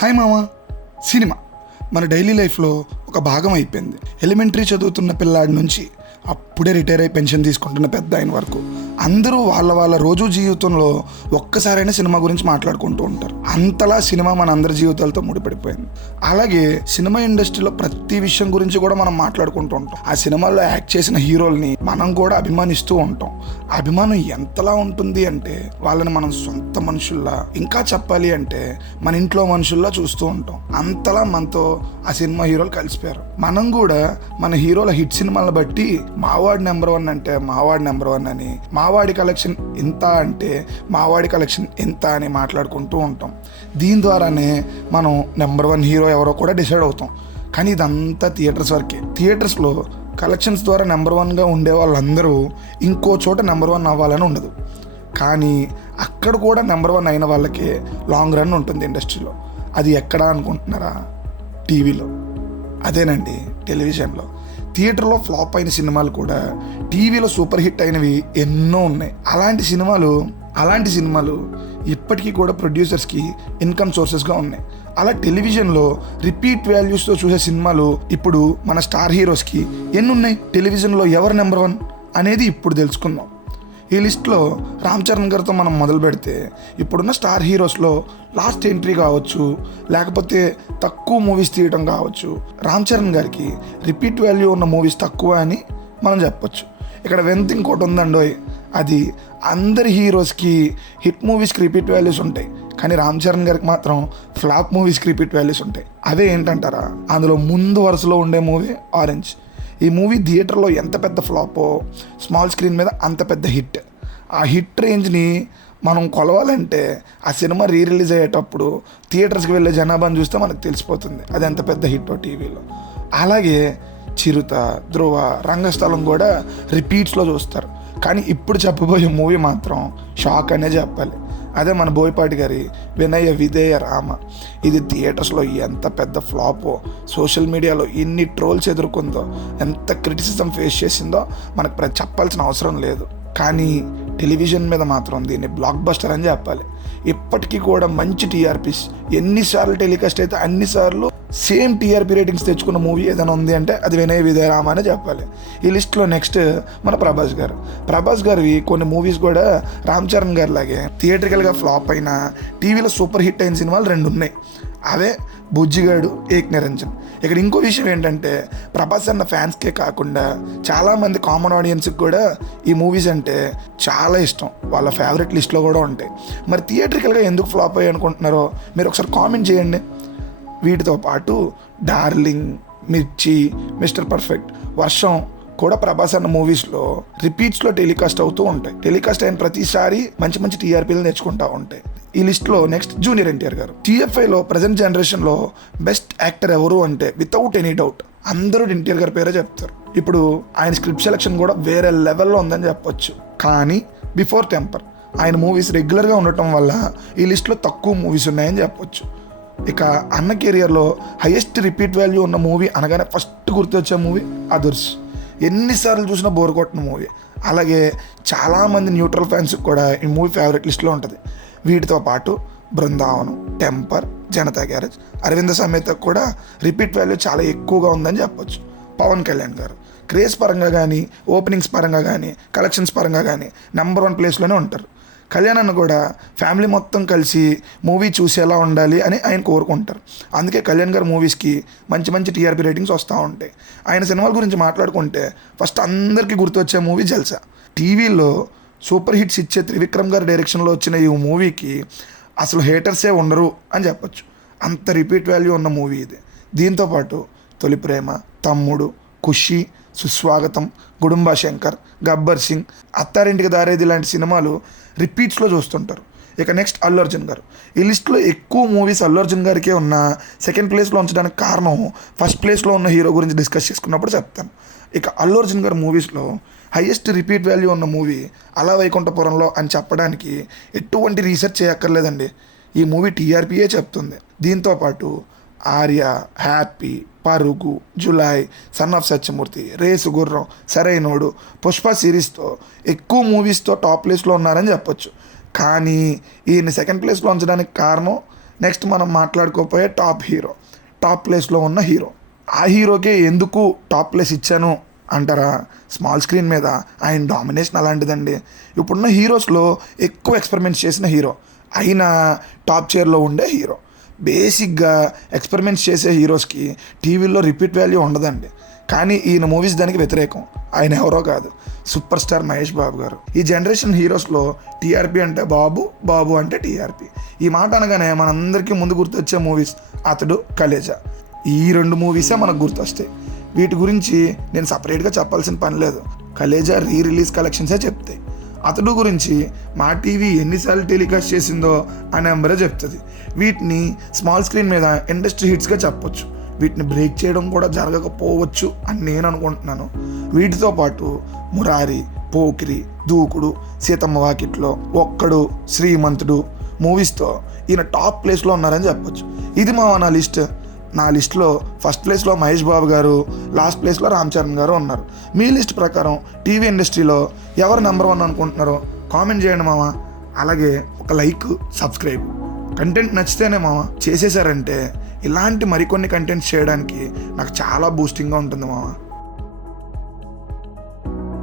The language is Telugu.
హాయ్ మామా. సినిమా మన డైలీ లైఫ్లో ఒక భాగం అయిపోయింది. ఎలిమెంటరీ చదువుతున్న పిల్లాడి నుంచి అప్పుడే రిటైర్ అయి పెన్షన్ తీసుకుంటున్న పెద్ద ఆయన వరకు అందరూ వాళ్ళ రోజు జీవితంలో ఒక్కసారైనా సినిమా గురించి మాట్లాడుకుంటూ ఉంటారు. అంతలా సినిమా మన అందరి జీవితాలతో ముడిపడిపోయింది. అలాగే సినిమా ఇండస్ట్రీలో ప్రతి విషయం గురించి కూడా మనం మాట్లాడుకుంటూ ఉంటాం. ఆ సినిమాల్లో యాక్ట్ చేసిన హీరోల్ని మనం కూడా అభిమానిస్తూ ఉంటాం. అభిమానం ఎంతలా ఉంటుంది అంటే వాళ్ళని మనం సొంత మనుషుల్లా, ఇంకా చెప్పాలి అంటే మన ఇంట్లో మనుషుల్లా చూస్తూ ఉంటాం. అంతలా మనతో ఆ సినిమా హీరోలు కలిసిపోయారు. మనం కూడా మన హీరోల హిట్ సినిమాలను బట్టి మావాడి నెంబర్ 1 అంటే మావాడి నెంబర్ 1 అని, మావాడి కలెక్షన్ ఇంత అంటే మావాడి కలెక్షన్ ఇంత అని మాట్లాడుకుంటూ ఉంటాం. దీని ద్వారానే మనం నెంబర్ 1 హీరో ఎవరో కూడా డిసైడ్ అవుతాం. కానీ ఇదంతా థియేటర్స్ వరకే. థియేటర్స్లో కలెక్షన్స్ ద్వారా నెంబర్ 1గా ఉండే వాళ్ళందరూ ఇంకో చోట నెంబర్ 1 అవ్వాలని ఉండదు. కానీ అక్కడ కూడా నెంబర్ 1 అయిన వాళ్ళకి లాంగ్ రన్ ఉంటుంది ఇండస్ట్రీలో. అది ఎక్కడ అనుకుంటున్నారా? టీవీలో. అదేనండి, టెలివిజన్లో. థియేటర్లో ఫ్లాప్ అయిన సినిమాలు కూడా టీవీలో సూపర్ హిట్ అయినవి ఎన్నో ఉన్నాయి. అలాంటి సినిమాలు ఇప్పటికీ కూడా ప్రొడ్యూసర్స్కి ఇన్కమ్ సోర్సెస్గా ఉన్నాయి. అలా టెలివిజన్లో రిపీట్ వాల్యూస్తో చూసే సినిమాలు ఇప్పుడు మన స్టార్ హీరోస్కి ఎన్ని ఉన్నాయి, టెలివిజన్లో ఎవరు నెంబర్ 1 అనేది ఇప్పుడు తెలుసుకుందాం. ఈ లిస్ట్లో రామ్ చరణ్ గారితో మనం మొదలు పెడితే ఇప్పుడున్న స్టార్ హీరోస్లో లాస్ట్ ఎంట్రీ కావచ్చు, లేకపోతే తక్కువ మూవీస్ తీయడం కావచ్చు, రామ్ చరణ్ గారికి రిపీట్ వాల్యూ ఉన్న మూవీస్ తక్కువ అని మనం చెప్పొచ్చు. ఇక్కడ వెంత ఇంకోటి ఉందండోయ్, అది అందరి హీరోస్కి హిట్ మూవీస్కి రిపీట్ వాల్యూస్ ఉంటాయి, కానీ రామ్ చరణ్ గారికి మాత్రం ఫ్లాప్ మూవీస్కి రిపీట్ వాల్యూస్ ఉంటాయి. అవే ఏంటంటారా? అందులో ముందు వరుసలో ఉండే మూవీ ఆరెంజ్. ఈ మూవీ థియేటర్లో ఎంత పెద్ద ఫ్లాపో స్మాల్ స్క్రీన్ మీద అంత పెద్ద హిట్. ఆ హిట్ రేంజ్ని మనం కొలవాలంటే ఆ సినిమా రిలీజ్ అయ్యేటప్పుడు థియేటర్స్కి వెళ్ళే జనాభాను చూస్తే మనకు తెలిసిపోతుంది అది ఎంత పెద్ద హిట్టో టీవీలో. అలాగే చిరుత, ధ్రువ, రంగస్థలం కూడా రిపీట్స్లో చూస్తారు. కానీ ఇప్పుడు చెప్పబోయే మూవీ మాత్రం షాక్ అనే చెప్పాలి. అదే మన బోయపాటి గారి వినయ విధేయ రామ. ఇది థియేటర్స్లో ఎంత పెద్ద ఫ్లాపో, సోషల్ మీడియాలో ఎన్ని ట్రోల్స్ ఎదుర్కొందో, ఎంత క్రిటిసిజం ఫేస్ చేసిందో మనకు చెప్పాల్సిన అవసరం లేదు. కానీ టెలివిజన్ మీద మాత్రం దీన్ని బ్లాక్ బస్టర్ అని చెప్పాలి. ఇప్పటికీ కూడా మంచి టీఆర్పీస్, ఎన్నిసార్లు టెలికాస్ట్ అయితే అన్నిసార్లు సేమ్ టీఆర్పీ రేటింగ్స్ తెచ్చుకున్న మూవీ ఏదైనా ఉంది అంటే అది వినయ విధేయరామ అనే చెప్పాలి. ఈ లిస్ట్లో నెక్స్ట్ మన ప్రభాస్ గారివి కొన్ని మూవీస్ కూడా రామ్ చరణ్ గారి లాగే థియేట్రికల్గా ఫ్లాప్ అయిన టీవీలో సూపర్ హిట్ అయిన సినిమాలు 2 ఉన్నాయి. అవే బుజ్జిగాడు, ఏక్ నిరంజన్. ఇక్కడ ఇంకో విషయం ఏంటంటే ప్రభాస్ అన్న ఫ్యాన్స్కే కాకుండా చాలామంది కామన్ ఆడియన్స్కి కూడా ఈ మూవీస్ అంటే చాలా ఇష్టం. వాళ్ళ ఫేవరెట్ లిస్ట్లో కూడా ఉంటాయి. మరి థియేట్రికల్గా ఎందుకు ఫ్లాప్ అయ్యి అనుకుంటున్నారో మీరు ఒకసారి కామెంట్ చేయండి. వీటితో పాటు డార్లింగ్, మిర్చి, మిస్టర్ పర్ఫెక్ట్, వర్షం కూడా ప్రభాస్ అన్న మూవీస్లో రిపీట్స్లో టెలికాస్ట్ అవుతూ ఉంటాయి. టెలికాస్ట్ అయిన ప్రతిసారి మంచి మంచి టీఆర్పీలు తెచ్చుకుంటూ ఉంటాయి. ఈ లిస్ట్లో నెక్స్ట్ జూనియర్ ఎన్టీఆర్ గారు. టీఎఫ్ఐలో ప్రజెంట్ జనరేషన్లో బెస్ట్ యాక్టర్ ఎవరు అంటే వితౌట్ ఎనీ డౌట్ అందరూ ఎన్టీఆర్ గారి పేరే చెప్తారు. ఇప్పుడు ఆయన స్క్రిప్ట్ సెలెక్షన్ కూడా వేరే లెవెల్లో ఉందని చెప్పొచ్చు. కానీ బిఫోర్ టెంపర్ ఆయన మూవీస్ రెగ్యులర్గా ఉండటం వల్ల ఈ లిస్ట్లో తక్కువ మూవీస్ ఉన్నాయని చెప్పొచ్చు. ఇక అన్న కెరియర్లో హైయెస్ట్ రిపీట్ వాల్యూ ఉన్న మూవీ అనగానే ఫస్ట్ గుర్తొచ్చే మూవీ అదుర్స్. ఎన్నిసార్లు చూసినా బోర్ కొట్టిన మూవీ. అలాగే చాలామంది న్యూట్రల్ ఫ్యాన్స్కి కూడా ఈ మూవీ ఫేవరెట్ లిస్ట్లో ఉంటుంది. వీటితో పాటు బృందావనం, టెంపర్, జనతా గ్యారేజ్, అరవింద సమేత కూడా రిపీట్ వాల్యూ చాలా ఎక్కువగా ఉందని చెప్పొచ్చు. పవన్ కళ్యాణ్ గారు క్రేజ్ పరంగా కానీ, ఓపెనింగ్స్ పరంగా కానీ, కలెక్షన్స్ పరంగా కానీ నెంబర్ 1 ప్లేస్లోనే ఉంటారు. కళ్యాణ్ అన్న కూడా ఫ్యామిలీ మొత్తం కలిసి మూవీ చూసేలా ఉండాలి అని ఆయన కోరుకుంటారు. అందుకే కళ్యాణ్ గారి మూవీస్కి మంచి మంచి టీఆర్పీ రేటింగ్స్ వస్తూ ఉంటాయి. ఆయన సినిమాల గురించి మాట్లాడుకుంటే ఫస్ట్ అందరికీ గుర్తొచ్చే మూవీ జల్సా. టీవీలో సూపర్ హిట్స్ ఇచ్చే త్రివిక్రమ్ గారి డైరెక్షన్లో వచ్చిన ఈ మూవీకి అసలు హేటర్సే ఉండరు అని చెప్పచ్చు. అంత రిపీట్ వాల్యూ ఉన్న మూవీ ఇది. దీంతోపాటు తొలి ప్రేమ, తమ్ముడు, ఖుషి, సుస్వాగతం, గుడుంబా శంకర్, గబ్బర్ సింగ్, అత్తారింటికి దారేది లాంటి సినిమాలు రిపీట్స్లో చూస్తుంటారు. ఇక నెక్స్ట్ అల్లు అర్జున్ గారు. ఈ లిస్ట్లో ఎక్కువ మూవీస్ అల్లు అర్జున్ గారికే ఉన్న సెకండ్ ప్లేస్లో ఉంచడానికి కారణం ఫస్ట్ ప్లేస్లో ఉన్న హీరో గురించి డిస్కస్ చేసుకున్నప్పుడు చెప్తాను. ఇక అల్లు అర్జున్ గారి మూవీస్లో హైయెస్ట్ రిపీట్ వాల్యూ ఉన్న మూవీ అలా వైకుంఠపురంలో అని చెప్పడానికి ఎటువంటి రీసెర్చ్ చేయక్కర్లేదండి. ఈ మూవీ టీఆర్పీయే చెప్తుంది. దీంతోపాటు ఆర్య, హ్యాపీ, పరుగు, July, son of Satyamurthy, race గుర్రం, సరైనోడు, పుష్ప సిరీస్తో ఎక్కువ మూవీస్తో టాప్ ప్లేస్లో ఉన్నారని చెప్పొచ్చు. కానీ ఈయన్ని సెకండ్ ప్లేస్లో ఉంచడానికి కారణం నెక్స్ట్ మనం మాట్లాడుకోపోయే టాప్ హీరో, టాప్ ప్లేస్లో ఉన్న హీరో. ఆ హీరోకే ఎందుకు టాప్ ప్లేస్ ఇచ్చాను అంటారా? స్మాల్ స్క్రీన్ మీద ఆయన డామినేషన్ అలాంటిదండి. ఇప్పుడున్న హీరోస్లో ఎక్కువ ఎక్స్పెరిమెంట్స్ చేసిన హీరో, అయినా టాప్ చైర్లో ఉండే హీరో. బేసిక్గా ఎక్స్పెరిమెంట్స్ చేసే హీరోస్కి టీవీలో రిపీట్ వాల్యూ ఉండదండి. కానీ ఈయన మూవీస్ దానికి వ్యతిరేకం. ఆయన ఎవరో కాదు, సూపర్ స్టార్ మహేష్ బాబు గారు. ఈ జనరేషన్ హీరోస్లో టీఆర్పీ అంటే బాబు, బాబు అంటే టీఆర్పీ. ఈ మాట అనగానే మనందరికీ ముందు గుర్తొచ్చే మూవీస్ అతడు, కలేజా. ఈ 2 మూవీసే మనకు గుర్తొస్తాయి. వీటి గురించి నేను సపరేట్గా చెప్పాల్సిన పని లేదు, కలేజా రిలీజ్ కలెక్షన్సే చెప్తాయి. అతడు గురించి మా టీవీ ఎన్నిసార్లు టెలికాస్ట్ చేసిందో ఆ నెంబరే చెప్తుంది. వీటిని స్మాల్ స్క్రీన్ మీద ఇండస్ట్రీ హిట్స్గా చెప్పొచ్చు. వీటిని బ్రేక్ చేయడం కూడా జరగకపోవచ్చు అని నేను అనుకుంటున్నాను. వీటితో పాటు మురారి, పోకిరి, దూకుడు, సీతమ్మ వాకిట్లో, ఒక్కడు, శ్రీమంతుడు మూవీస్తో ఈయన టాప్ ప్లేస్లో ఉన్నారని చెప్పొచ్చు. ఇది నా లిస్ట్. నా లిస్ట్లో ఫస్ట్ ప్లేస్లో మహేష్ బాబు గారు, లాస్ట్ ప్లేస్లో రామ్ చరణ్ గారు ఉన్నారు. మీ లిస్ట్ ప్రకారం టీవీ ఇండస్ట్రీలో ఎవరు నెంబర్ 1 అనుకుంటున్నారో కామెంట్ చేయండి మామ. అలాగే ఒక లైక్, సబ్స్క్రైబ్. కంటెంట్ నచ్చితేనే మామ చేసేసారంటే ఇలాంటి మరికొన్ని కంటెంట్స్ చేయడానికి నాకు చాలా బూస్టింగ్గా ఉంటుంది మామ.